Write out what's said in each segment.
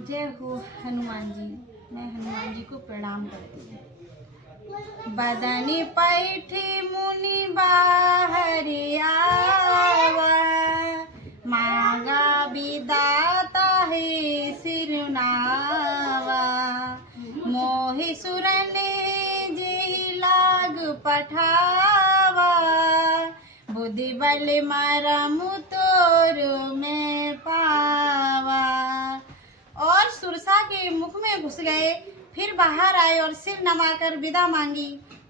जय हो हनुमान जी। मैं हनुमान जी को प्रणाम करती हूँ। बदनी पैठी मुनि बाहर आवा, मांगा विदाता है सिरनावा। मोहि सुरने जेहि लाग पठावा, बुद्धि बल मरम तोर में पावा। और सुरसा के मुख में घुस गए, फिर बाहर आए और सिर नमाकर विदा मांगी।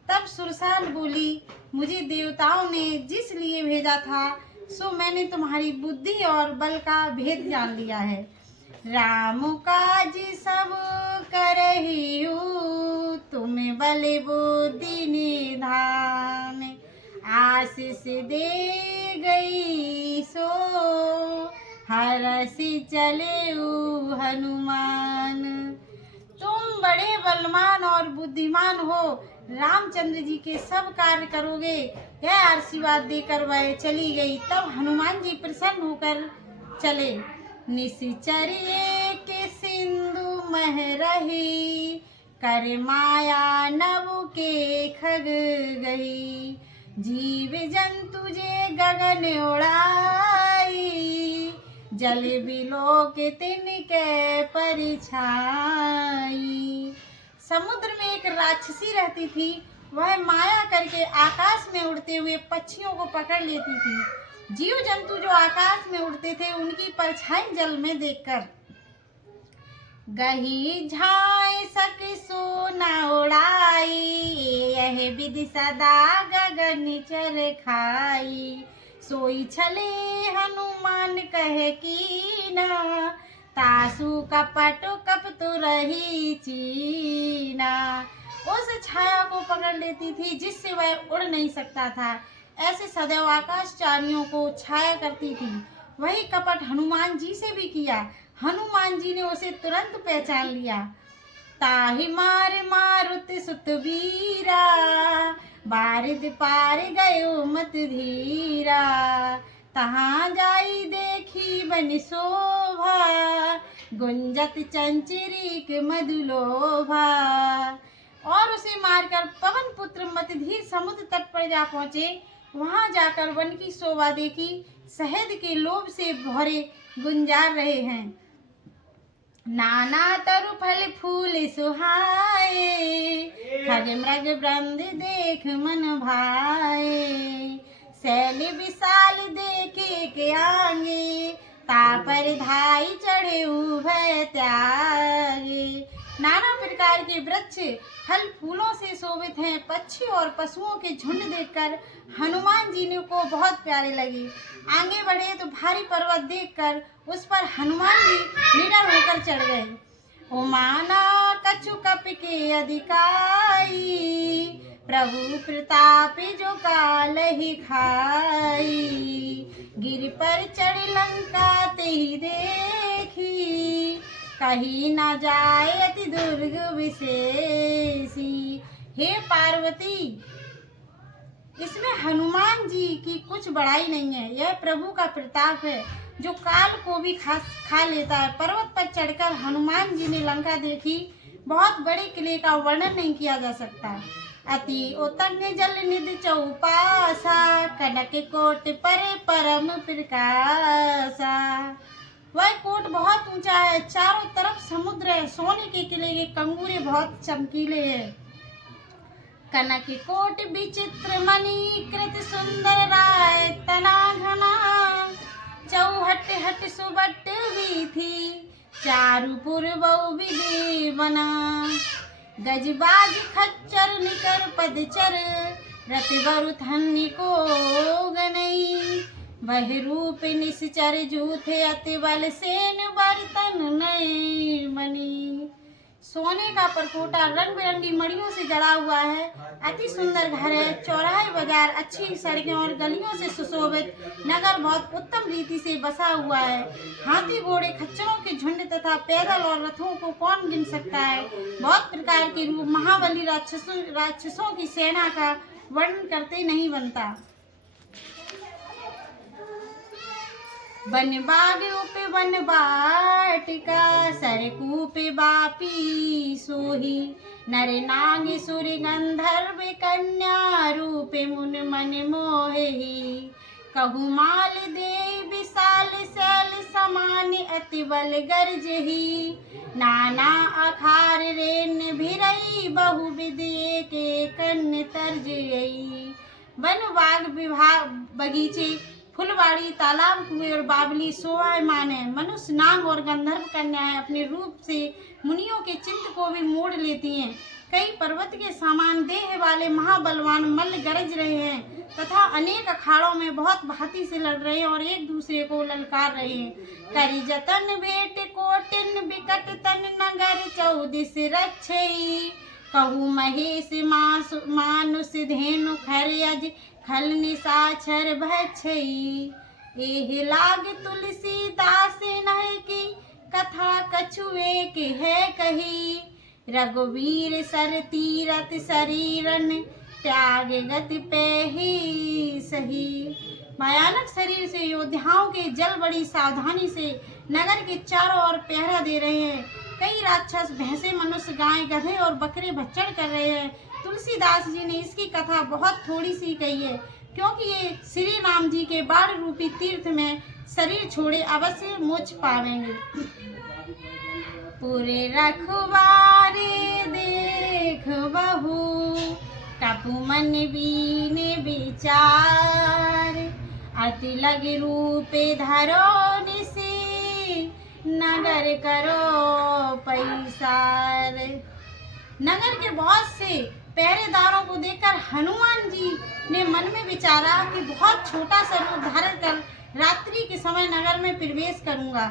तब सुरसा बोली, मुझे देवताओं ने जिस लिए भेजा था सो मैंने तुम्हारी बुद्धि और बल का भेद जान लिया है। राम काज सब करहिउ, तुम्हें बल बुद्धि निधान। आशीष दे गई सो हरसि चलेउ हनुमान। तुम बड़े बलवान और बुद्धिमान हो, रामचंद्र जी के सब कार्य करोगे, यह आशीर्वाद देकर वह चली गई। तब हनुमान जी प्रसन्न होकर चले। निश्चर्य के सिंधु मह रही, कर माया नभ के खग गई। जीव जंतु जे गगन उड़ाई, जल बिलो के तिनके परिछाई। समुद्र में एक राक्षसी रहती थी। वह माया करके आकाश में उड़ते हुए पक्षियों को पकड़ लेती थी। जीव जंतु जो आकाश में उड़ते थे उनकी परछाई जल में देखकर गही झाए सक सो न उड़ाई। यह विधि सदा गगन चर खाई। सोई छले हनुमान कहे कीना, तासु कपट कपत रही चीना। उस छाया को पकड़ लेती थी जिससे वह उड़ नहीं सकता था। ऐसे सदैव आकाशचारियों को छाया करती थी। वही कपट हनुमान जी से भी किया। हनुमान जी ने उसे तुरंत पहचान लिया। ताहि मार मारुत सुत वीरा, बारिद पार गयो मत धीरा। तहाँ जाई देखी बन शोभा, गुंजत चंचरीक मधुलोभा। और उसे मारकर पवन पुत्र मतधीर समुद्र तट पर जा पहुँचे। वहां जाकर वन की शोभा देखी। शहद के लोभ से भरे गुंजार रहे हैं। नाना तरु फल फूल सुहाए, खग मृग वृंद देख मन भाए। शैल विशाल देखे के आगे, तापर धाई चढ़े उभय त्यागे। नाना प्रकार के वृक्ष फल फूलों से शोभित हैं। पक्षी और पशुओं के झुंड देखकर हनुमान जी ने को बहुत प्यारे लगे। आगे बढ़े तो भारी पर्वत देखकर उस पर हनुमान जी निडर होकर चढ़ गए। उमाना कछु कप के अधिकाई, प्रभु प्रताप जो काल ही खाई। गिर पर चढ़ लंका ते ही देखी, कहीं न जाए अति दुर्ग विशेषी। हे पार्वती, इसमें हनुमान जी की कुछ बड़ाई नहीं है। यह प्रभु का प्रताप है जो काल को भी खा लेता है। पर्वत पर चढ़कर हनुमान जी ने लंका देखी। बहुत बड़े किले का वर्णन नहीं किया जा सकता। अति उतंग जल निधि चौपासा, कनक कोट पर परम प्रकाशा। वह कोट बहुत ऊंचा है, चारों तरफ समुद्र है। सोने के किले के कंगूरे बहुत चमकीले हैं। कनक कोट विचित्र मणि कृत सुंदर राय तना घना। चौहट हट सुबट वीथी, चारु पूर्वौ विधि बना। गजबाज खच्चर निकर पदचर, रति बरु धन्य को गनई। वह रूप निश्चर जूथे अति बल सेन बर्तन नए मणि। सोने का परकोटा रंग बिरंगी मणियों से जड़ा हुआ है। अति सुंदर घर है। चौराहे बाजार, अच्छी सड़कें और गलियों से सुशोभित नगर बहुत उत्तम रीति से बसा हुआ है। हाथी घोड़े खच्चरों के झुंड तथा पैदल और रथों को कौन गिन सकता है। बहुत प्रकार के रूप महाबली राक्षसों की सेना का वर्णन करते नहीं बनता। वन बाग उप वन बाटिका सरकूप बापी सोही नर नाग सुर गंधर्व कन्या रूप मुन मन मोहि कहु माल दे विशाल शैल समान अति बल गर्जहि नाना अखार रेन भिरई बहु विधि के कन्न तर्जई। वन बाग विभाग बगीचे फुलवाड़ी तालाब कुएं और बावली शोभायमान है। मनुष्य नाग और गंधर्व कन्याएं अपने रूप से मुनियों के चित्त को भी मोड़ लेती हैं। कई पर्वत के समान देह वाले महाबलवान मल्ल गरज रहे हैं तथा अनेक अखाड़ों में बहुत भांति से लड़ रहे हैं और एक दूसरे को ललकार रहे हैं। करी जतन भेट कोटिन विकट तन नगर चौदिस रक्षई कहु महेश मानुष धेनु खरयज खल निशाचर भक्षई एह लाग तुलसीदास नह की कथा कछुए के है कही रघुवीर सर तीरथ शरीरन त्याग गति पे ही सही। भयानक शरीर से योद्धाओं के जल बड़ी सावधानी से नगर के चारों ओर पहरा दे रहे हैं। कई राक्षस भैंसे मनुष्य गाय गधे और बकरे भच्चड़ कर रहे हैं। तुलसीदास जी ने इसकी कथा बहुत थोड़ी सी कही है क्योंकि ये श्री राम जी के बाण रूपी तीर्थ में शरीर छोड़े अवश्य मोक्ष पावेंगे। पूरे रखवारे देख बहु कपु मन बीने विचार अति लग रूपे धरो निसी नगर करो पैसार। नगर के बहुत से पहरेदारों को देखकर हनुमान जी ने मन में विचारा कि बहुत छोटा सा रूप धारण कर रात्रि के समय नगर में प्रवेश करूंगा।